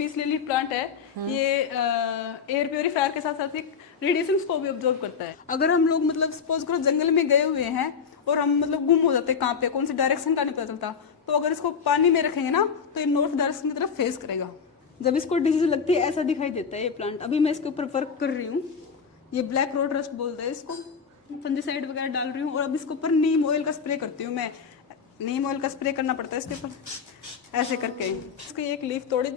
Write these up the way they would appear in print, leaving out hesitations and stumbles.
Peace lily plant है, ये air purifier के साथ साथ एक रेडिएशंस को भी ऑब्जॉर्व करता है। अगर हम लोग मतलब सपोज करो जंगल में गए हुए हैं और हम मतलब गुम हो जाते हैं, कहाँ पे कौन सी डायरेक्शन का नहीं पता चलता, तो अगर इसको पानी में रखेंगे ना तो ये नॉर्थ डायरेक्शन की तरफ फेस करेगा। जब इसको डिजीज लगती है ऐसा दिखाई देता है ये प्लांट। अभी मैं इसके ऊपर वर्क कर रही हूँ, ये ब्लैक रोड रस्ट बोलते हैं इसको, फंजीसाइड वगैरह डाल रही हूँ और अब इसके ऊपर नीम ऑयल का स्प्रे करती हूँ मैं। नीम ऑयल का स्प्रे करना पड़ता है इसके ऊपर ऐसे करके। इसकी एक लीफ तोड़ी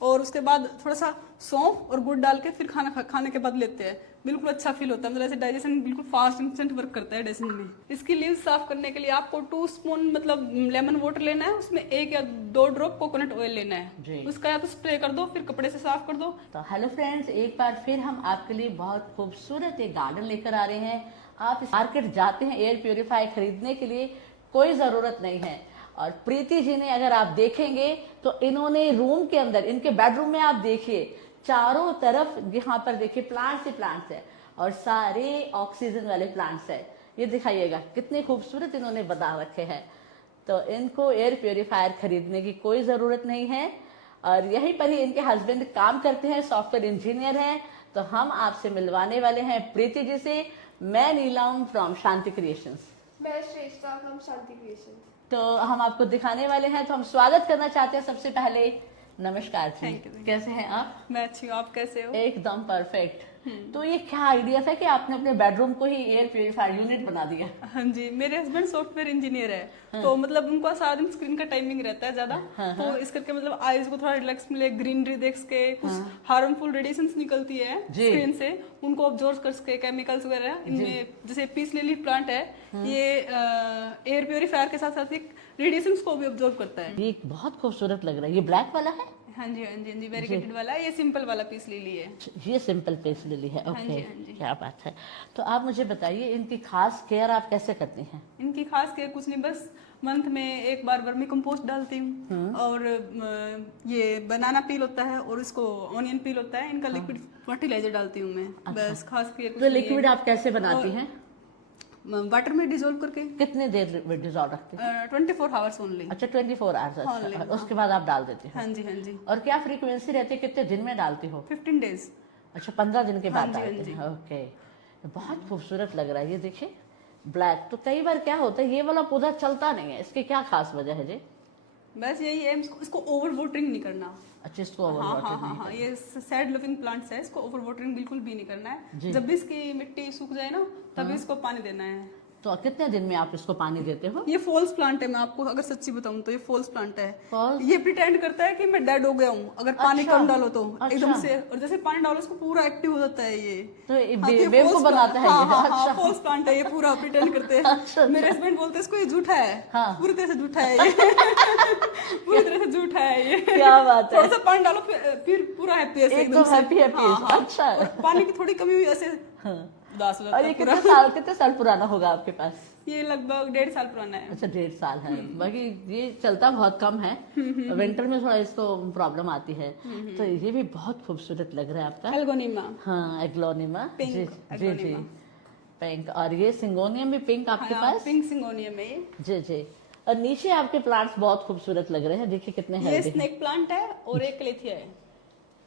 और उसके बाद थोड़ा सा सौंफ और गुड़ डाल के फिर खाने के बाद लेते हैं, बिल्कुल अच्छा फील होता है। मतलब ऐसे डाइजेशन बिल्कुल फास्ट इंस्टेंट वर्क करता है डाइजेशन में। इसकी लीव साफ करने के लिए आपको 2 स्पून मतलब लेमन वाटर लेना है, उसमें 1 या 2 ड्रॉप कोकोनट ऑयल लेना है, उसका या तो स्प्रे कर दो फिर कपड़े से साफ कर दो। तो हेलो फ्रेंड्स, एक बार फिर हम आपके लिए बहुत खूबसूरत एक गार्डन लेकर आ रहे हैं। आप मार्केट जाते हैं एयर प्योरीफायर खरीदने के लिए, कोई ज़रूरत नहीं है। और प्रीति जी ने अगर आप देखेंगे तो इन्होंने रूम के अंदर, इनके बेडरूम में आप देखिए चारों तरफ यहाँ पर देखिए प्लांट्स ही प्लांट्स है और सारे ऑक्सीजन वाले प्लांट्स है। ये दिखाइएगा कितने खूबसूरत इन्होंने बना रखे हैं। तो इनको एयर प्योरीफायर खरीदने की कोई ज़रूरत नहीं है। और यहीं पर ही इनके हस्बैंड काम करते हैं, सॉफ्टवेयर इंजीनियर हैं। तो हम आपसे मिलवाने वाले हैं प्रीति जी से। मैं नीलम फ्रॉम शांति क्रिएशंस। मैं श्रेष्ठा फ्रॉम शांति क्रिएशन। तो हम आपको दिखाने वाले हैं, तो हम स्वागत करना चाहते हैं सबसे पहले। नमस्कार जी, Thank you. कैसे हैं आप? मैं अच्छी हूँ, आप कैसे हो? एकदम परफेक्ट। तो ये क्या आइडिया था कि आपने अपने बेडरूम को ही एयर प्योरीफायर यूनिट बना दिया? हाँ जी, मेरे हस्बैंड सॉफ्टवेयर इंजीनियर है, तो मतलब उनको सारा दिन स्क्रीन का टाइमिंग रहता है ज्यादा, तो इस करके मतलब आईज को थोड़ा रिलैक्स मिले, ग्रीनरी देख के कुछ हार्मफुल रेडिएशंस निकलती है स्क्रीन से, उनको ऑब्जर्व कर सके केमिकल्स वगैरह इनमें। जैसे पीस लिली प्लांट है, ये एयर प्योरीफायर के साथ साथ एक रेडिएशंस को भी ऑब्जर्व करता है। ये बहुत खूबसूरत लग रहा है। ये ब्लैक वाला है? हाँ जी हाँ जी हाँ जी, वेरीगेटेड वाला है। ये सिंपल वाला पीस लिली है। ये सिंपल पीस लिली है। हाँ जी, ओके, हाँ जी। क्या बात है। तो आप मुझे बताइए इनकी खास केयर आप कैसे करती हैं? इनकी खास केयर कुछ नहीं, बस मंथ में एक बार वर्मी कंपोस्ट डालती हूँ और ये बनाना पील होता है और इसको ऑनियन पील होता है, इनका लिक्विड फर्टिलाइजर डालती हूँ मैं। बस खास केयर कुछ तो नहीं लिक्विड आप कैसे बनाती हैं? वाटर में डिजोल्व करके। कितने देर डिजॉल्व रखती हैं? 24 आवर्स ओनली। अच्छा, 24 आवर्स। Only, अच्छा, उसके बाद आप डाल देती हैं? हाँ जी हाँ जी। और क्या फ्रीक्वेंसी रहती है, कितने दिन में डालती हो? 15 डेज। अच्छा, 15 दिन के बाद हाँ जी, डालते हैं। ओके, बहुत खूबसूरत लग रहा है। ये देखिए ब्लैक। तो कई बार क्या होता है ये वाला पौधा चलता नहीं है, इसकी क्या खास वजह है जी? बस यही है, इसको ओवर वाटरिंग नहीं करना। अच्छा, इसको ओवर हाँ वाटरिंग नहीं हाँ, ये सैड लविंग प्लांट्स है, इसको ओवर वाटरिंग बिल्कुल भी नहीं करना है। जी। जब भी इसकी मिट्टी सूख जाए ना तभी इसको पानी देना है। तो कितने दिन में आप इसको पानी देते हो? ये फॉल्स प्लांट है, मैं आपको अगर सच्ची बताऊं तो ये फॉल्स प्लांट है। False? ये प्रिटेंड करता है कि मैं डेड हो गया हूँ अगर पानी अच्छा, कम डालो तो अच्छा। एकदम से, और जैसे पानी डालो इसको पूरा एक्टिव हो जाता है ये। तो ये हाँ, ये बेवकूफ false बनाता है हाँ, ये? हाँ, अच्छा। हाँ, फॉल्स प्लांट है ये, पूरा प्रिटेंड करते हैं। अच्छा, मेरे हस्बैंड बोलते हैं इसको ये झूठा है। हाँ। पूरी तरह से झूठा है ये। पूरी तरह से झूठा है ये। क्या बात है। थोड़ा सा पानी डालो फिर पूरा हैप्पी ऐसे एकदम happy happy हाँ, हाँ। अच्छा। और पानी की थोड़ी कमी हुई ऐसे उदास हो जाता और है ये पूरा। कितने साल पुराना होगा आपके पास? ये लगभग 1.5 साल पुराना है। अच्छा, 1.5 साल है। बाकी ये चलता बहुत कम है, विंटर में थोड़ा इसको प्रॉब्लम आती है। तो ये भी बहुत खूबसूरत लग रहा है आपका। एल्गोनिमा। हाँ, एग्लोनिमा। पिंक जी जी जी, एग्लोनिमा। पिंक। और ये सिंगोनियम भी पिंक आपके हाँ, पास? पिंक सिंगोनियम है ये। जी जी। और नीचे आपके प्लांट्स बहुत खूबसूरत लग रहे हैं, देखिए कितने ये हेल्दी हैं। स्नेक प्लांट है और एक कलेथिया है।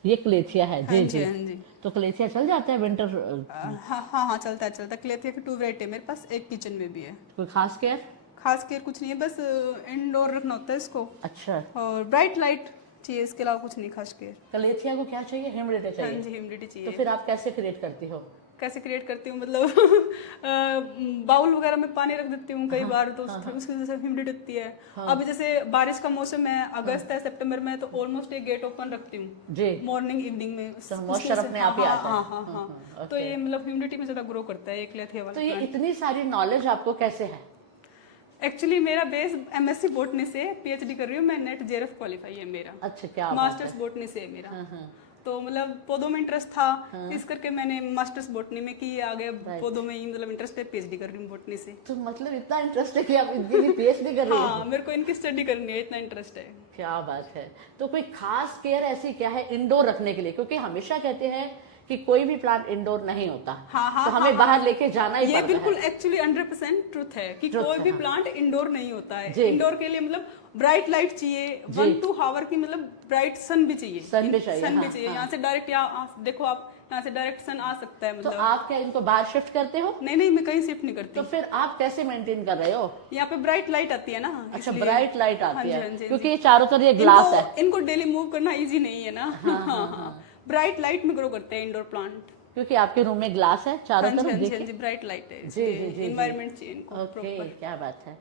ये क्लेथिया है। जी हाँ जी। हाँ जी। तो क्लेथिया चल जाता है विंटर? हाँ चलता है। कलेथिया की 2 वैरायटी है मेरे पास, एक किचन में भी है। कोई खास केयर? खास केयर कुछ नहीं है, बस इंडोर रखना होता है इसको अच्छा। और ब्राइट लाइट चाहिए, इसके अलावा कुछ नहीं खास केयर। कलेथिया को क्या चाहिए? ह्यूमिडिटी हाँ चाहिए। जी, ह्यूमिडिटी तो चाहिए। फिर आप कैसे क्रिएट करती हो? कैसे क्रिएट करती हूँ मतलब बाउल वगैरह में पानी रख देती हूँ कई बार, तो उसकी वजह से ह्यूमिडिटी होती है। अभी जैसे बारिश का मौसम है, अगस्त है, सितंबर में, तो ऑलमोस्ट एक गेट ओपन रखती हूँ जी। मॉर्निंग इवनिंग में। तो मॉइस्चर अपने आप ही आता है। हाँ। तो ये मतलब ह्यूमिडिटी में ज्यादा ग्रो करता है एक लेथिया वाला। तो ये इतनी सारी नॉलेज आपको कैसे है? एक्चुअली मेरा बेस एमएससी बॉटनी से, पीएचडी कर रही हूँ मैं, नेट जेआरएफ क्वालिफाई है मेरा। अच्छा, क्या बात मास्टर्स बॉटनी से है मेरा। तो मतलब पौधों में इंटरेस्ट था, इस करके मैंने मास्टर्स बॉटनी में की, आगे पौधों में ही मतलब इंटरेस्ट है, पीएचडी कर रही हूँ बॉटनी से। तो मतलब इतना इंटरेस्ट है कि आप इनके लिए पीएचडी कर रही हो? हाँ, मेरे को इनकी स्टडी करनी है, इतना इंटरेस्ट है। क्या बात है। तो कोई खास केयर ऐसी क्या है इंडोर रखने के लिए? क्योंकि हमेशा कहते हैं कि कोई भी प्लांट इंडोर नहीं होता। हाँ, तो हमें बाहर लेके जाना ही ये पड़ता बिल्कुल है। एक्चुअली 100% ट्रुथ है कि Truth कोई है, भी हाँ। प्लांट इंडोर नहीं होता है। जी। इंडोर के लिए मतलब ब्राइट लाइट चाहिए, जी। 1-2 आवर की मतलब ब्राइट सन भी चाहिए। सन भी चाहिए, सन भी हाँ, चाहिए। हाँ। यहाँ से डायरेक्ट देखो आप यहाँ से डायरेक्ट सन आ सकता है तो मतलब। आप क्या इनको बाहर शिफ्ट करते हो? नहीं, मैं कहीं शिफ्ट नहीं करती। तो फिर आप कैसे मेंटेन कर रहे हो? यहाँ पे ब्राइट लाइट आती है ना, अच्छा, इसलिए। ब्राइट लाइट हाँ आती जी, है, हाँ जी, हाँ क्योंकि जी। ये चारों तरफ ये ग्लास है। इनको डेली मूव करना इजी नहीं है ना। हाँ, ब्राइट लाइट में ग्रो करते हैं इंडोर प्लांट। क्योंकि आपके रूम में ग्लास है चारों हाँ जी, तरफ, हाँ जी, हाँ देखिए। जी, ब्राइट लाइट है, जी जी जी। इन्वायरमेंट चाहिए इनको ओके, प्रॉपर। क्या बात है।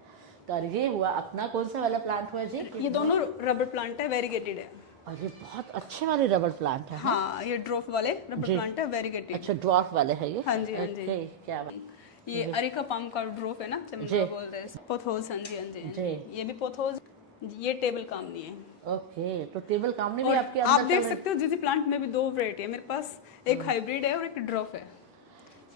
तो और ये हुआ अपना कौन सा वाला प्लांट हुआ जी? ये दोनों रबर प्लांट है, वेरीगेटेड है। और ये बहुत अच्छे वाले रबर प्लांट है। हाँ, ये ड्रॉप वाले रबर जी। प्लांट है, वेरीगेटेड। अच्छा, ड्वार्फ वाले है ये? हाँ जी, हाँ जी। ओके, क्या बात। ये अरिका पाम का ड्रॉप है ना, जी। चमड़ा बोलते हैं। पोथोस, हाँ जी, हाँ जी, हाँ जी। जी। ये भी पोथोस, ये टेबल कामनी है। ओके, तो टेबल कामनी भी और आपके आप अंदर देख चल रही- सकते हो जिस प्लांट में भी 2 वैरायटी है मेरे पास, एक हाइब्रिड है और एक ड्रॉप है।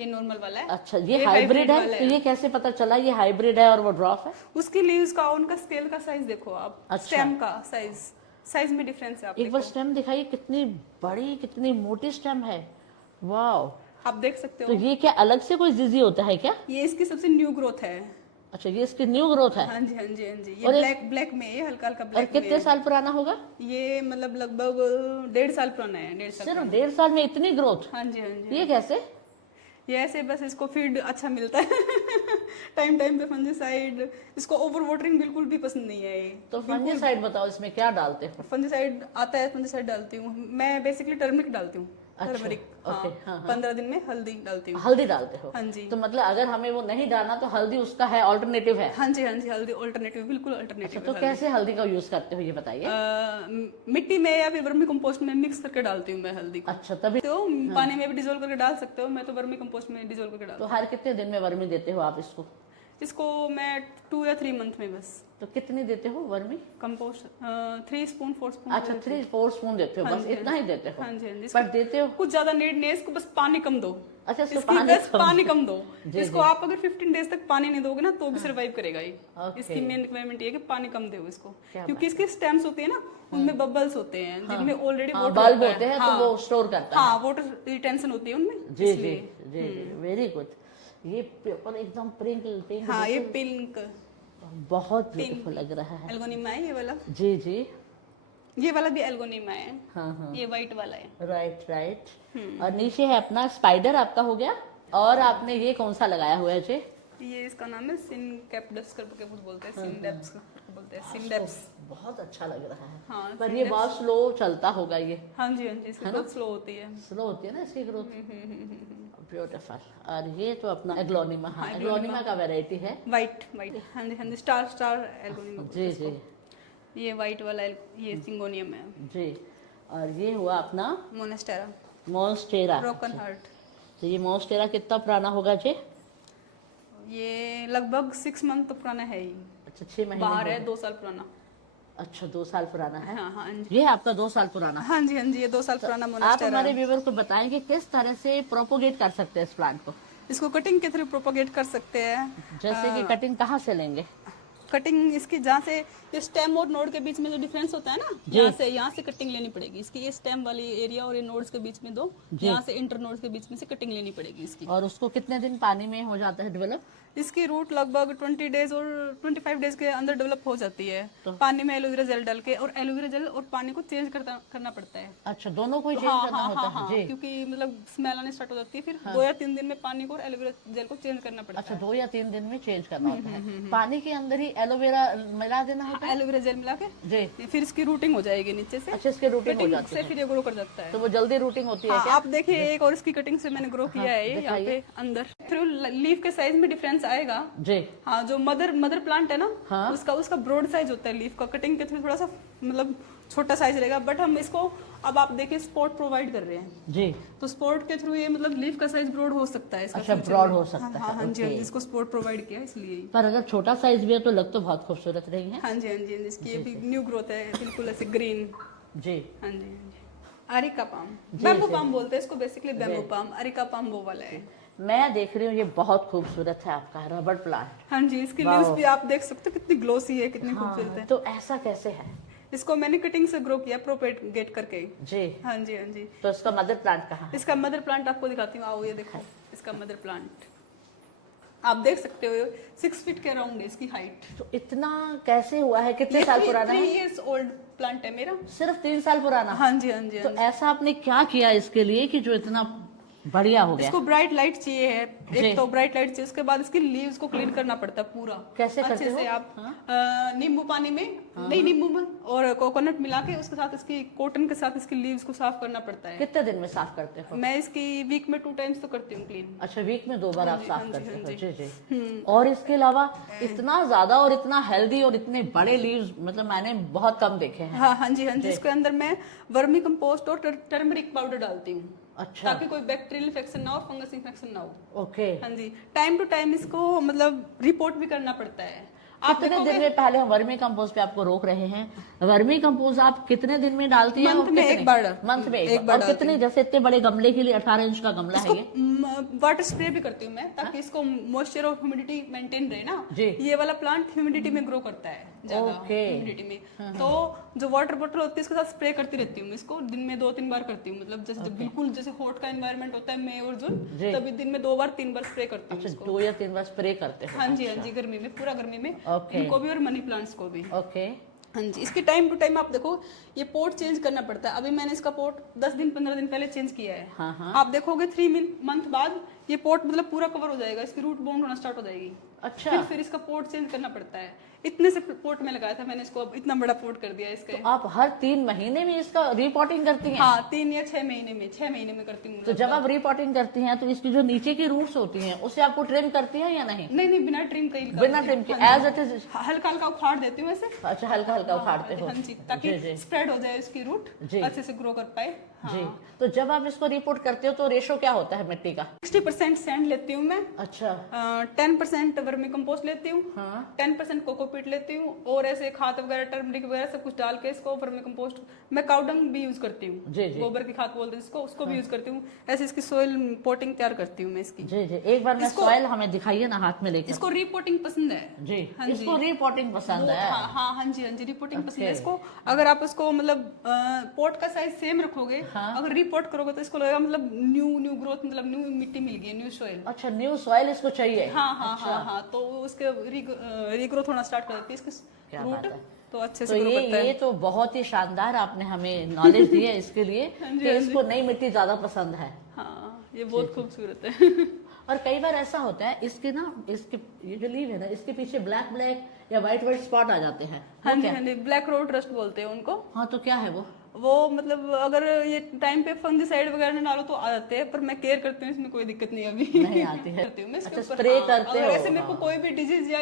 ये नॉर्मल वाला है। अच्छा, ये हाइब्रिड है। वाला तो ये कैसे पता चला ये हाइब्रिड है और वो ड्रॉप है? उसकी लीव्स का, उनका स्केल का साइज देखो आप। अच्छा। स्टेम का साइज में डिफरेंस है। आप एक बार देखो, स्टेम दिखाइए, कितनी बड़ी कितनी मोटी स्टेम है। वाओ। आप देख सकते तो हो। ये क्या अलग से कोई जिजी होता है क्या? ये इसकी सबसे न्यू ग्रोथ है। अच्छा, ये इसकी न्यू ग्रोथ है। हाँ जी, हाँ जी, हाँ जी। और ये एक- ब्लैक में है, हल्का हल्का और ब्लैक में कितने है। साल पुराना होगा? ये मतलब लगभग 1.5 साल पुराना है, 1.5 साल सिर्फ पुराना। 1.5 साल में इतनी ग्रोथ? हाँ जी, हाँ जी। ये कैसे? ये ऐसे बस इसको फीड अच्छा मिलता है टाइम पे फंजीसाइड। इसको ओवर वाटरिंग बिल्कुल भी पसंद नहीं है ये। तो फंजीसाइड बताओ, इसमें क्या डालते हो? फंजीसाइड आता है, फंजीसाइड डालती हूँ मैं। बेसिकली टर्मरिक डालती हूँ। अच्छा, टर्मरिक, हाँ। ओके, हाँ, हाँ। 15 दिन में हल्दी डालती हूँ। हल्दी डालते हो? हाँ जी। तो मतलब अगर हमें वो नहीं डालना तो हल्दी उसका है, ऑल्टरनेटिव है? हाँ जी, हाँ जी, हल्दी ऑल्टरनेटिव, बिल्कुल अच्छा, ऑल्टरनेटिव तो कैसे हल्दी का यूज करते हो ये बताइए। मिट्टी में या फिर वर्मी कंपोस्ट में मिक्स करके डालती हूँ मैं हल्दी को। अच्छा, तभी। तो पानी में भी डिजोल्व करके डाल सकते हो, मैं तो वर्मी कंपोस्ट में डिजोल्व करके डाल। तो हर कितने दिन में वर्मी देते हो आप इसको? इसको मैं 2 या 3 मंथ में बस। तो कितनी देते हो वर्मी? Compost 3 spoon 4 spoon. अच्छा, 3-4 स्पून देते हो, हाँ बस जी, इतना हाँ ही जी। देते हो? हाँ जी, हाँ जी। पर देते हो? कुछ ज्यादा नीड नहीं है इसको, बस पानी कम दो। अच्छा, इसको इसकी पानी बस कम पानी दो। कम दो। जी, इसको जी। आप अगर 15 डेज तक पानी नहीं दोगे ना तो भी सर्वाइव करेगा ये। ओके। इसकी मेन रिक्वायरमेंट ये है कि पानी कम दो इसको, क्या क्योंकि इसके स्टेम्स होते हैं ना, उनमें बबल्स होते हैं जिनमें ऑलरेडी हाँ, वाटर बल्ब होते हैं, तो वो स्टोर करता है। हाँ, वाटर रिटेंशन होती है उनमें, जी जी इसलिए। जी, वेरी गुड। ये पेपर एकदम पिंक हाँ, ये पिंक बहुत ब्यूटीफुल लग रहा है। एल्गोनिमा है ये वाला। जी जी, ये वाला भी एल्गोनिमा है। हाँ हाँ, ये व्हाइट वाला है। राइट। और नीचे है अपना स्पाइडर आपका हो गया। और आपने ये कौन सा लगाया हुआ है जी? ये इसका नाम है सिनकैप्डस करके कुछ बोलते हैं, सिनडेप्स बोलते हैं, सिनडेप्स। बहुत अच्छा लग रहा है। हाँ, पर ये बहुत स्लो चलता होगा ये? हाँ जी, हाँ जी, इसकी ग्रोथ स्लो होती है। स्लो होती है ना इसकी ग्रोथ। ब्यूटीफुल। और ये तो अपना एग्लोनिमा, हाँ, एग्लोनिमा का वैरायटी है। व्हाइट हाँ जी, हाँ जी, स्टार एल्गोनिमा। जी जी ये व्हाइट वाला ये सिंगोनियम है। जी। और ये हुआ अपना मोनेस्टेरा, मॉन्स्टेरा। Broken heart. तो ये मॉन्स्टेरा कितना पुराना होगा जी? ये लगभग 6 मंथ तो पुराना है ही। अच्छा, 6 महीने बाहर हो है गए। 2 साल पुराना। अच्छा, 2 साल पुराना है। हाँ हाँ जी, ये आपका 2 साल पुराना। हाँ जी, हाँ जी, ये 2 साल पुराना आप मोनेस्टेरा। हमारे व्यूवर को बताएं कि किस तरह से प्रोपोगेट कर सकते हैं इस प्लांट को? इसको कटिंग के थ्रू प्रोपोगेट कर सकते हैं। जैसे कि कटिंग कहाँ से लेंगे? कटिंग इसकी जहाँ से ये स्टेम और नोड के बीच में जो डिफरेंस होता है ना, यहाँ से कटिंग लेनी पड़ेगी इसकी। ये स्टेम वाली एरिया और ये नोड्स के बीच में दो, यहाँ से इंटर नोड्स के बीच में से कटिंग लेनी पड़ेगी इसकी। और उसको कितने दिन पानी में हो जाता है डेवलप? इसकी रूट लगभग 20 डेज और 25 डेज के अंदर डेवलप हो जाती है। पानी में एलोवेरा जेल डाल के, और एलोवेरा जेल और पानी को चेंज करना पड़ता है। अच्छा, दोनों को ही चेंज करना होता है जी? क्योंकि मतलब स्मेल आने स्टार्ट हो जाती है, फिर 2 या 3 दिन में पानी को और एलोवेरा जेल को चेंज करना पड़ता अच्छा, 2 या 3 दिन में चेंज करना होता है। पानी के अंदर ही एलोवेरा मिला देना होता है। एलोवेरा जेल मिला के जी। फिर इसकी रूटिंग हो जाएगी नीचे से। अच्छा, इसके रूटिंग हो जाती से फिर ये ग्रो कर जाता है। है, तो वो जल्दी रूटिंग होती है हाँ, क्या? आप देखिए एक और इसकी कटिंग से मैंने ग्रो किया है यहाँ पे अंदर। थ्रू लीफ के साइज में डिफरेंस आएगा जी। हाँ, जो मदर प्लांट है ना, हाँ। उसका ब्रॉड साइज होता है लीफ का। कटिंग के थ्रू थोड़ा सा मतलब छोटा साइज रहेगा, बट हम इसको अब आप देखिए स्पॉट प्रोवाइड कर रहे हैं जी। तो स्पॉट के थ्रू ये मतलब लीफ का साइज ब्रॉड हो सकता है इसका। अच्छा, future ब्रॉड में। हो सकता है। हाँ हाँ जी, हाँ जी, ओके। इसको स्पॉट प्रोवाइड किया इसलिए। पर अगर छोटा साइज भी है तो लग तो बहुत खूबसूरत रही है। हाँ जी, हाँ जी, हाँ जी, इसकी ये भी न्यू ग्रोथ है, बिल्कुल ऐसे ग्रीन। जी हाँ जी, हाँ जी। अरिका पाम, बैम्बू पाम बोलते हैं इसको, basically bamboo palm. Areca palm वो वाला है। मैं देख रही हूँ, ये बहुत खूबसूरत है आपका रबर प्लांट। हाँ जी, इसकी लीव्स भी आप देख सकते हो कितनी ग्लोसी है, कितनी खूबसूरत है। तो ऐसा कैसे है? इसको मैंने कटिंग से ग्रो किया प्रोपेगेट करके। जी। हाँ जी, हाँ जी। तो इसका मदर प्लांट कहाँ है? इसका मदर प्लांट आपको दिखाती हूँ, आओ ये देखो इसका मदर प्लांट आप देख सकते हो 6 फीट के अराउंड है इसकी हाइट। तो इतना कैसे हुआ है? कितने साल पुराना 3 है? इयर्स ओल्ड प्लांट है मेरा। सिर्फ 3 साल पुराना? हाँ जी, हाँ जी, तो हाँ जी। ऐसा आपने क्या किया इसके लिए कि जो इतना बढ़िया हो गया? इसको ब्राइट लाइट चाहिए है, जी। एक तो ब्राइट लाइट चाहिए, उसके बाद इसकी लीव्स को क्लीन करना पड़ता है पूरा। कैसे करते अच्छे हो? से आप हाँ? नींबू पानी में नहीं नींबू में और कोकोनट मिला के उसके साथ इसकी कॉटन के साथ इसकी लीव्स को साफ करना पड़ता है। कितने दिन में साफ करते हो? मैं इसकी वीक में 2 टाइम्स तो करती हूँ क्लीन। अच्छा, वीक में 2 बार आप हाँ साफ जी, करते हाँ हो? जी, जी जी। और इसके अलावा इतना ज्यादा और इतना हेल्दी और इतने बड़े लीव्स मतलब मैंने बहुत कम देखे हैं। हाँ हाँ जी, हाँ जी। इसके अंदर मैं वर्मी कंपोस्ट और टर्मरिक पाउडर डालती हूँ। अच्छा। ताकि कोई बैक्टीरियल इन्फेक्शन ना हो, फंगस इन्फेक्शन ना हो। ओके। हाँ जी, टाइम टू टाइम इसको मतलब रिपोर्ट भी करना पड़ता है। आप कितने दिन में? पहले हम वर्मी कंपोस्ट पे आपको रोक रहे हैं। वर्मी कंपोस्ट आप कितने दिन में डालती हैं? मंथ में एक बार। मंथ में एक बार और कितने? जैसे इतने बड़े गमले के लिए 18 इंच का गमला है ये। वाटर स्प्रे भी करती हूँ मैं, ताकि इसको मॉइस्चर और ह्यूमिडिटी मेंटेन रहे ना। जी। ये वाला प्लांट ह्यूमिडिटी में ग्रो करता है ज्यादा, ओके। ह्यूमिडिटी में। तो जो वाटर बॉटल होती है इसके साथ स्प्रे करती रहती हूँ। इसको दिन में 2-3 बार करती हूँ। मतलब जैसे जब बिल्कुल जैसे हॉट का एनवायरनमेंट होता है मई और जून, जी। तभी दिन में 2 बार 3 बार स्प्रे करती हूँ अच्छा, इसको। 2 या 3 बार स्प्रे करते हो? हाँ जी, हाँ जी, गर्मी में, पूरा गर्मी में ओके। इनको भी और मनी प्लांट्स को भी। ओके। हाँ जी, इसकी टाइम टू टाइम आप देखो ये पोट चेंज करना पड़ता है। अभी मैंने इसका पोट 10 दिन 15 दिन पहले चेंज किया है। हाँ हाँ। आप देखोगे 3 मंथ बाद ये पोट मतलब पूरा कवर हो जाएगा, इसकी रूट बाउंड होना स्टार्ट हो जाएगी। अच्छा। फिर इसका पोट चेंज करना पड़ता है। इतने से पोट में लगाया था मैंने इसको, अब इतना बड़ा पोट कर दिया इसका। तो आप हर 3 महीने में इसका रिपोर्टिंग करती हैं? हाँ, 3 या 6 महीने में, 6 महीने में करती हूँ। तो जब आप रिपोर्टिंग करती हैं तो इसकी जो नीचे की रूट्स होती हैं उसे आपको ट्रिम करती हैं या नहीं? नहीं, बिना ट्रिम का ही बिना ट्रिम के एज इट इज? हल्का हल्का उखाड़ देती हूँ ऐसे। अच्छा, हल्का हल्का उखाड़ते हो? हाँ जी, ताकि स्प्रेड हो जाए इसकी रूट, जी। अच्छे से ग्रो कर पाए। जी। तो जब आप इसको रिपोर्ट करते हो तो रेशो क्या होता है मिट्टी का? 60% सैंड लेती हूँ मैं। अच्छा। 10% वर्मी कंपोस्ट लेती हूँ। हाँ। 10% कोकोपीट लेती हूँ और ऐसे खाद वगैरह टर्मरिक वगैरह सब कुछ डाल के इसको वर्मी कंपोस्ट। मैं काउडंग भी यूज करती हूँ, जी जी। गोबर की खाद बोलते हैं इसको, उसको भी यूज करती हूँ। ऐसे इसकी सोइल पोटिंग तैयार करती हूँ मैं इसकी। जी जी। एक बार मैं सॉइल हमें दिखाइए ना हाथ में लेकर। इसको रिपोर्टिंग पसंद है जी। हाँ जी। इसको रिपोर्टिंग पसंद है? हाँ हाँ हाँ जी, हाँ जी, रिपोर्टिंग पसंद है Okay. इसको। अगर आप इसको मतलब पोट का साइज सेम रखोगे, हाँ। अगर रिपोर्ट करोगे तो इसको लगेगा मतलब न्यू ग्रोथ, मतलब न्यू मिट्टी मिल गई, न्यू सोइल। अच्छा, न्यू सॉइल इसको चाहिए? हाँ हाँ हाँ हाँ, तो उसके रीग्रोथ होना स्टार्ट कर देती है इसकी क्या रूट, बात है। तो अच्छे तो से ग्रो करता है। ये तो बहुत ही शानदार आपने हमें नॉलेज दी है इसके लिए कि इसको नई मिट्टी ज्यादा पसंद है। हाँ, ये बहुत खूबसूरत है। और कई बार ऐसा होता है इसके ना, इसके ये जो लीव है ना, इसके पीछे ब्लैक ब्लैक या व्हाइट व्हाइट स्पॉट आ जाते हैं। हाँ जी, हाँ जी, ब्लैक रोड रस्ट बोलते हैं उनको। हाँ, तो क्या है वो मतलब अगर ये टाइम पे फंगिसाइड वगैरह ना डालो तो आ जाते हैं, पर मैं केयर करती हूँ, इसमें कोई दिक्कत नहीं अभी। नहीं आती है? करती हूँ मैं इसके अच्छा, ऊपर। स्प्रे हाँ, करते अगर हो? ऐसे मेरे को हाँ। कोई भी डिजीज या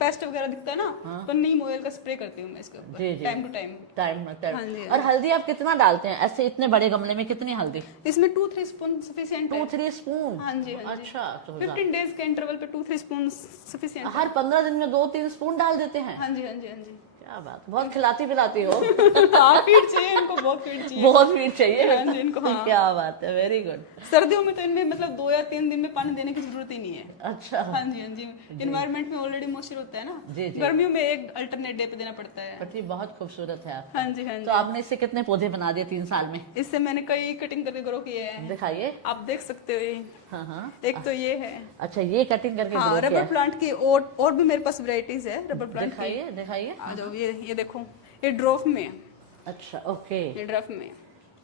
पेस्ट वगैरह दिखता है ना, तो नीम ऑयल का स्प्रे करती हूँ मैं इसके ऊपर जी जी। Time to time. टाइम हाँ जी। और हल्दी आप कितना डालते हैं ऐसे इतने बड़े गमले में? कितनी हल्दी? इसमें 2-3 स्पून सफिशिएंट है। 2-3 स्पून? हाँ जी, हाँ जी। अच्छा, तो 15 डेज के इंटरवल पे 2-3 स्पून सफिशिएंट। हर 15 दिन में 2-3 स्पून डाल देते हैं? हाँ जी, हाँ जी, हाँ जी। क्या बात, बहुत खिलाती पिलाती हो। हाँ, फीड चाहिए इनको, बहुत फीड चाहिए। बहुत फीड चाहिए। हाँ जी, इनको। हाँ। क्या बात है, वेरी गुड। सर्दियों में तो इनमें मतलब 2 या 3 दिन में पानी देने की जरूरत ही नहीं है। अच्छा। हाँ जी, हाँ जी, इन्वायरमेंट में ऑलरेडी मॉइस्चर होता है ना। जी जी। गर्मियों में एक अल्टरनेट डे पे देना पड़ता है। पति बहुत खूबसूरत है आप। हाँ जी, हाँ तो जी। आपने इससे कितने पौधे बना दिए 3 साल में? इससे मैंने कई कटिंग करके ग्रो किए हैं, दिखाइए। आप देख सकते हो ये। हाँ हाँ। एक तो ये है। अच्छा, ये कटिंग करके हाँ, grow किया रबर है। प्लांट की और भी मेरे पास वैरायटीज है रबर प्लांट की। दिखाइए दिखाइए। आ जाओ, ये देखो, ये ड्रॉफ में है। अच्छा, ओके। ये ड्रॉफ में,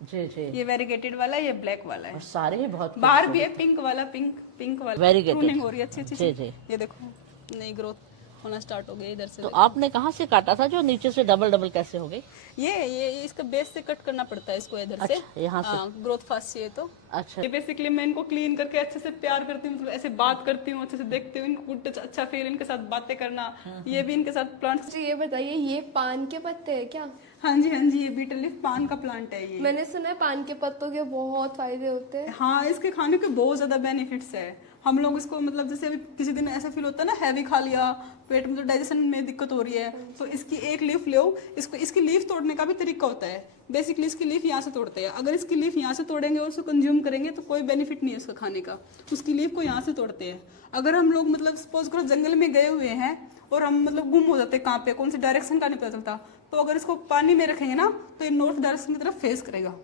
जी जी। ये वेरीगेटेड वाला, ये ब्लैक वाला है। और सारे ही बहुत बाहर भी है पिंक वाला, पिंक वाला। Variegated। Pruning हो रही है अच्छी अच्छी जी सी। जी। ये देखो, नई ग्रोथ होना स्टार्ट हो गई इधर से। तो आपने कहाँ से काटा था जो नीचे से डबल डबल कैसे हो गई? ये इसका बेस से कट करना पड़ता है इसको इधर से। अच्छा, यहाँ से। ग्रोथ फास्ट चाहिए तो। अच्छा। ये बेसिकली मैं इनको क्लीन करके अच्छे से प्यार करती हूँ, मतलब ऐसे बात करती हूँ, अच्छे से देखती हूँ इनको, कुछ अच्छा फील, इनके साथ बातें करना। ये भी इनके साथ प्लांट्स। अच्छा, ये बताइए, ये पान के पत्ते हैं क्या? हाँ जी, हाँ जी, ये बीटल लीफ पान का प्लांट है ये। मैंने सुना है पान के पत्तों के बहुत फायदे होते हैं। हाँ, इसके खाने के बहुत ज्यादा बेनिफिट्स है। हम लोग इसको मतलब जैसे अभी किसी दिन ऐसा फील होता है ना, हैवी खा लिया, पेट में तो डाइजेशन में दिक्कत हो रही है, तो इसकी एक लीफ लो, इसको इसकी लीफ तोड़ने का भी तरीका होता है। बेसिकली इसकी लीफ यहाँ से तोड़ते हैं। अगर इसकी लीफ यहाँ से तोड़ेंगे और उसको कंज्यूम करेंगे तो कोई बेनिफिट नहीं है उसका खाने का। उसकी लीफ को यहाँ से तोड़ते हैं। अगर हम लोग मतलब सपोज करो जंगल में गए हुए हैं और हम मतलब गुम हो जाते हैं, कहाँ पे कौन सी डायरेक्शन का नहीं पता चलता, तो अगर इसको पानी में रखेंगे ना तो ये नॉर्थ डायरेक्शन की तरफ फेस करेगा।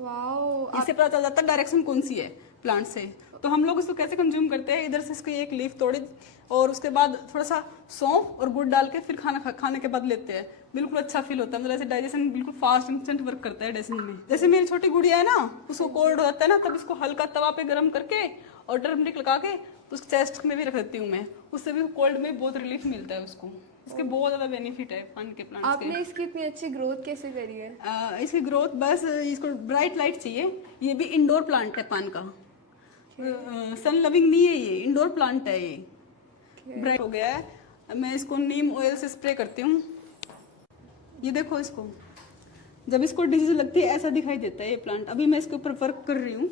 वाओ। इससे पता चल जाता है डायरेक्शन कौन सी है प्लांट से। तो हम लोग इसको कैसे कंज्यूम करते हैं, इधर से इसकी एक लीफ तोड़ी और उसके बाद थोड़ा सा सौंफ और गुड़ डाल के फिर खाने के बाद लेते हैं। बिल्कुल अच्छा फील होता है, मतलब ऐसे डाइजेशन बिल्कुल फास्ट इंस्टेंट वर्क करता है डाइजेशन में। जैसे मेरी छोटी गुड़िया है ना, उसको कोल्ड हो जाता है ना, तब इसको हल्का तवा पे गर्म करके और टर्मरिक लगा के तो उसके चेस्ट में भी रख देती हूँ मैं, उससे भी कोल्ड में बहुत रिलीफ मिलता है उसको। इसके बहुत ज्यादा बेनिफिट है पान के प्लांट्स के। आपने इसकी इतनी अच्छी ग्रोथ कैसे करी है? इसकी ग्रोथ बस इसको ब्राइट लाइट चाहिए। ये भी इंडोर प्लांट है पान का, सन लविंग नहीं है, ये इंडोर प्लांट है। ये ब्राइट हो गया है। मैं इसको नीम ऑयल से स्प्रे करती हूँ। ये देखो, इसको जब इसको डिजीज लगती है ऐसा दिखाई देता है ये प्लांट। अभी मैं इसके ऊपर वर्क कर रही हूँ।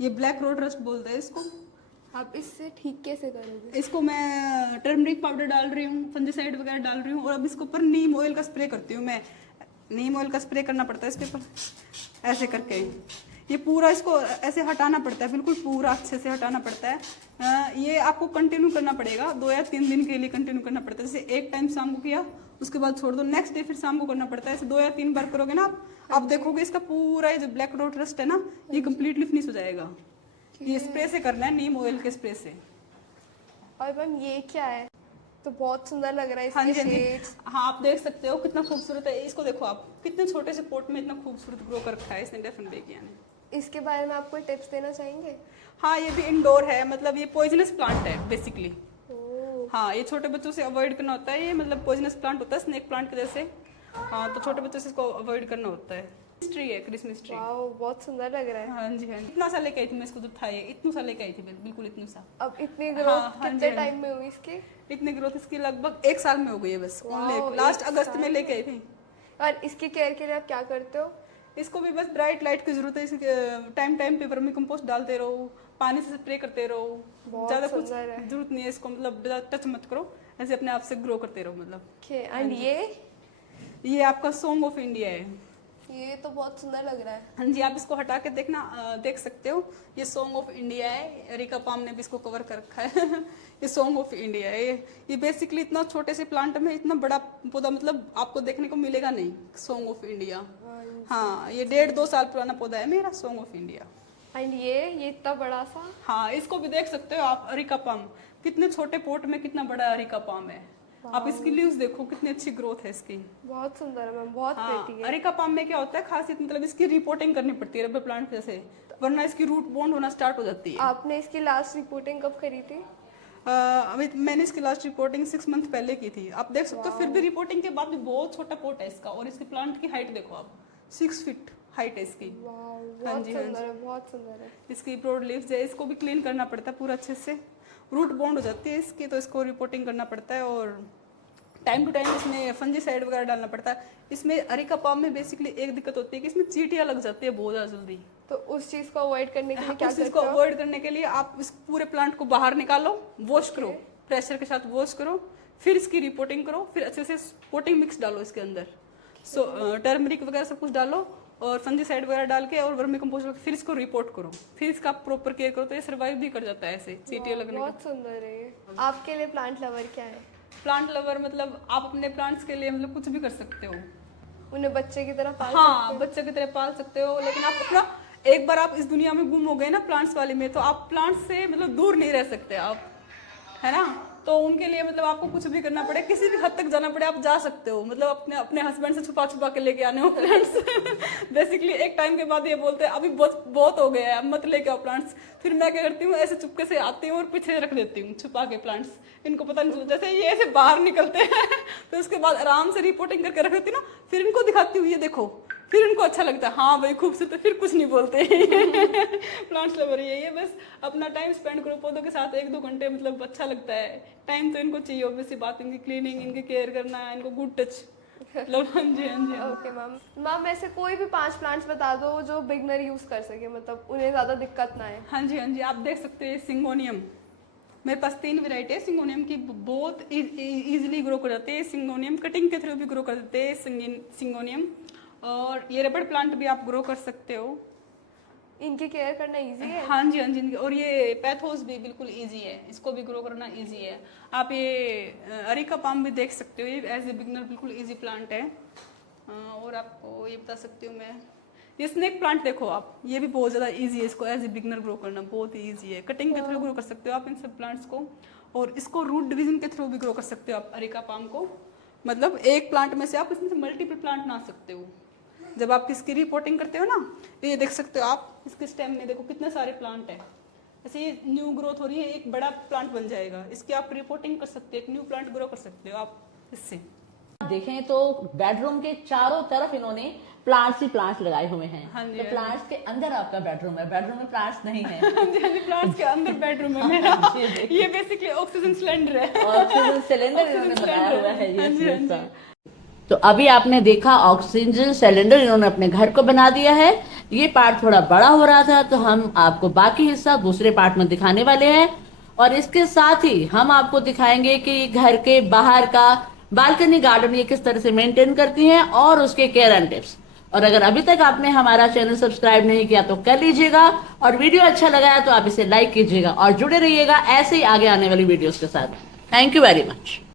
ये ब्लैक रोड रस्ट बोलते हैं इसको। आप इससे ठीक कैसे करोगे? इसको मैं टर्मरिक पाउडर डाल रही हूँ, फंजीसाइड वगैरह डाल रही हूँ और अब इसके ऊपर नीम ऑयल का स्प्रे करती हूँ मैं। नीम ऑयल का स्प्रे करना पड़ता है इसके ऊपर ऐसे करके। ये पूरा इसको ऐसे हटाना पड़ता है, बिल्कुल पूरा अच्छे से हटाना पड़ता है। ये आपको कंटिन्यू करना पड़ेगा, 2 या 3 दिन के लिए कंटिन्यू करना पड़ता है। जैसे एक टाइम शाम को किया, उसके बाद छोड़ दो, नेक्स्ट डे फिर शाम को करना पड़ता है। ऐसे 2 या 3 बार करोगे ना आप देखोगे इसका पूरा ये जो ब्लैक डॉट रस्ट है ना, ये कम्प्लीटली फिनिश हो जाएगा। ये स्प्रे से करना है, नीम ऑयल के स्प्रे से। और मैम ये क्या है? तो बहुत सुंदर लग रहा है हाँ जी, इसके हाँ जी। शेड्स। हाँ, आप देख सकते हो कितना खूबसूरत है। इसको देखो आप, कितने छोटे से पोट में इतना खूबसूरत ग्रो कर रखा है इसने डेफिन बेकिया ने। इसके बारे में आप कोई टिप्स देना चाहेंगे? हाँ, ये भी इंडोर है, मतलब ये पॉइजनस प्लांट है बेसिकली। ओह, हाँ, ये छोटे बच्चों से अवॉइड करना होता है। ये मतलब पॉइजनस प्लांट होता है, स्नेक प्लांट के जैसे। हाँ, तो छोटे बच्चों से इसको अवॉइड करना होता है। ट्री है, क्रिसमस ट्री। वाओ, बहुत सुंदर लग रहा है। हाँ जी, हाँ जी। इतना सा लेके आई थी मैं इसको, जब था ये इतना सा लेके आई थी, बिल्कुल इतना सा। अब इतनी ग्रोथ हाँ, हाँ कितने जी, टाइम में हुई इसकी? इतनी ग्रोथ इसकी लगभग 1 साल में हो गई है बस। वाओ, लास्ट 1 अगस्त साल में लेके आई थी। और इसकी केयर के लिए आप क्या करते हो? इसको भी बस ब्राइट लाइट की जरूरत है। इसके टाइम पे वर्मी कंपोस्ट डालते रहो, पानी से स्प्रे करते रहो। बहुत ज्यादा कुछ सुंदर है। जरूरत नहीं है इसको, मतलब टच मत करो, ऐसे अपने आप से ग्रो करते रहो मतलब। एंड ये आपका सॉन्ग ऑफ इंडिया है। ये तो बहुत सुंदर लग रहा है। हाँ जी, आप इसको हटा के देखना, देख सकते हो। ये सॉन्ग ऑफ इंडिया है, एरिका पाम ने भी इसको कवर कर रखा है। ये सॉन्ग ऑफ इंडिया है। ये बेसिकली इतना छोटे से प्लांट में इतना बड़ा पौधा मतलब आपको देखने को मिलेगा नहीं। सॉन्ग ऑफ इंडिया, हाँ, ये 1.5-2 साल पुराना पौधा है मेरा, सॉन्ग ऑफ इंडिया। एंड ये इतना बड़ा सा। हाँ, इसको भी देख सकते हो आप, अरिका पाम। कितने छोटे पोट में कितना बड़ा अरिका पाम है। आप इसकी लीव्स देखो, कितनी अच्छी ग्रोथ है इसकी। बहुत सुंदर है मैम, बहुत प्रिटी है। अरिका पाम में क्या होता है खासियत, मतलब इसकी रिपोर्टिंग करनी पड़ती है रबर प्लांट जैसे, वरना इसकी रूट बॉन्ड होना स्टार्ट हो जाती है। आपने इसकी लास्ट रिपोर्टिंग कब करी थी? अभी मैंने इसकी लास्ट रिपोर्टिंग 6 मंथ पहले की थी। आप देख सकते हो, फिर भी रिपोर्टिंग के बाद भी बहुत छोटा पोट है इसका। और इसके प्लांट की हाइट देखो आप, 6 फीट हाइट है इसकी। वाओ, हाँ बहुत जी, हाँ सुंदर जी। है, बहुत सुंदर है। इसकी ब्रॉड लीव्स है, इसको भी क्लीन करना पड़ता है पूरा अच्छे से। रूट बॉन्ड हो जाती है इसकी, तो इसको रिपोर्टिंग करना पड़ता है। और टाइम टू टाइम इसमें फंजीसाइड वगैरह डालना पड़ता है। इसमें अरिका पाम में बेसिकली एक दिक्कत होती है कि इसमें चींटियां लग जाती है बहुत ज़्यादा जल्दी। तो उस चीज को अवॉइड करने के लिए क्या उस चीज़ करते को हो? अवॉइड करने के लिए आप इस पूरे प्लांट को बाहर निकालो, वॉश करो, प्रेशर के साथ वॉश करो, फिर इसकी रिपोर्टिंग करो, फिर अच्छे से पोटिंग मिक्स डालो इसके अंदर। टर्मरिक वगैरह सब कुछ डालो और फंजीसाइड वगैरह डाल के और वर्मी कंपोस्ट डाल के फिर इसको रिपोर्ट करो, फिर इसका प्रॉपर केयर करो, तो ये सर्वाइव भी कर जाता है ऐसे चींटियां लगने बहुत सुंदर है ये। आपके लिए प्लांट लवर क्या है? प्लांट लवर मतलब आप अपने प्लांट्स के लिए मतलब कुछ भी कर सकते हो। उन्हें बच्चे की तरह पाल हाँ, बच्चे की तरह पाल सकते हो, लेकिन आप अपना एक बार आप इस दुनिया में गुम हो गए ना प्लांट्स वाले में, तो आप प्लांट्स से मतलब दूर नहीं रह सकते आप, है ना। तो उनके लिए मतलब आपको कुछ भी करना पड़े, किसी भी हद तक जाना पड़े, आप जा सकते हो। मतलब अपने अपने हस्बैंड से छुपा छुपा के लेके आने हो प्लांट्स। बेसिकली एक टाइम के बाद ये बोलते हैं अभी बहुत हो गया है, अब मत लेके आओ प्लांट्स। फिर मैं क्या करती हूँ, ऐसे चुपके से आती हूँ और पीछे रख देती हूँ छुपा के प्लांट्स। इनको पता नहीं चलता, जैसे ये ऐसे बाहर निकलते हैं तो उसके बाद आराम से रिपोर्टिंग करके रख देती हूँ ना, फिर इनको दिखाती हूँ, ये देखो, फिर इनको अच्छा लगता है, हाँ भाई खूबसूरत है, फिर कुछ नहीं बोलते। प्लांट्स लवर यही है, बस अपना टाइम स्पेंड करो पौधों के साथ 1-2 घंटे, मतलब अच्छा लगता है। टाइम तो इनको चाहिए, ऑब्वियसली बात, इनकी क्लीनिंग, इनकी केयर करना, इनको गुड टच, मतलब। हाँ जी, हाँ जी। Okay ma'am. मैम ऐसे कोई भी 5 प्लांट्स बता दो जो बिगनर यूज कर सके, मतलब उन्हें ज्यादा दिक्कत ना आए। हाँ जी, हाँ जी, आप देख सकते हैं सिंगोनियम, मेरे पास 3 वैरायटी है सिंगोनियम की, बहुत इजीली ग्रो कर जाते हैं सिंगोनियम, कटिंग के थ्रू भी ग्रो कर देते हैं सिंगोनियम। और ये रबड़ प्लांट भी आप ग्रो कर सकते हो। इनकी केयर करना इजी है? हाँ जी, हाँ जी। और ये पैथोस भी बिल्कुल इजी है, इसको भी ग्रो करना इजी है। आप ये अरिका पाम भी देख सकते हो, ये एज ए बिगनर बिल्कुल इजी प्लांट है। और आपको ये बता सकती हूँ मैं, ये स्नेक प्लांट देखो आप, ये भी बहुत ज़्यादा इजी है, इसको एज ए बिगनर ग्रो करना बहुत ही ईजी है। कटिंग के थ्रू ग्रो कर सकते हो आप इन सब प्लांट्स को, और इसको रूट डिवीजन के थ्रू भी ग्रो कर सकते हो आप अरिका पाम को। मतलब एक प्लांट में से आप इसमें से मल्टीपल प्लांट बना सकते हो। जब आप इसकी रिपोर्टिंग करते हो ना, तो ये देख सकते हो आप, इसके स्टेम में देखो कितने सारे प्लांट है, ऐसे ये न्यू ग्रोथ हो रही है, एक बड़ा प्लांट बन जाएगा। इसकी आप रिपोर्टिंग कर सकते हो, एक न्यू प्लांट ग्रो कर सकते हो आप इससे। देखें तो बेडरूम के चारों तरफ इन्होंने प्लांट्स ही प्लांट्स लगाए हुए हैं। हाँ जी, तो प्लांट्स के अंदर आपका बेडरूम है, बेडरूम में प्लांट्स नहीं है। हाँ जी, प्लांट्स के अंदर बेडरूम है मेरा। ये बेसिकली ऑक्सीजन सिलेंडर है। ऑक्सीजन सिलेंडर इन्होंने बनाया हुआ है। हाँ जी, हाँ जी। तो अभी आपने देखा ऑक्सीजन सिलेंडर इन्होंने अपने घर को बना दिया है। ये पार्ट थोड़ा बड़ा हो रहा था, तो हम आपको बाकी हिस्सा दूसरे पार्ट में दिखाने वाले हैं। और इसके साथ ही हम आपको दिखाएंगे कि घर के बाहर का बालकनी गार्डन ये किस तरह से मेंटेन करती हैं और उसके केयर एंड टिप्स। और अगर अभी तक आपने हमारा चैनल सब्सक्राइब नहीं किया तो कर लीजिएगा, और वीडियो अच्छा लगा है तो आप इसे लाइक कीजिएगा और जुड़े रहिएगा ऐसे ही आगे आने वाली वीडियोस के साथ। Thank you very much.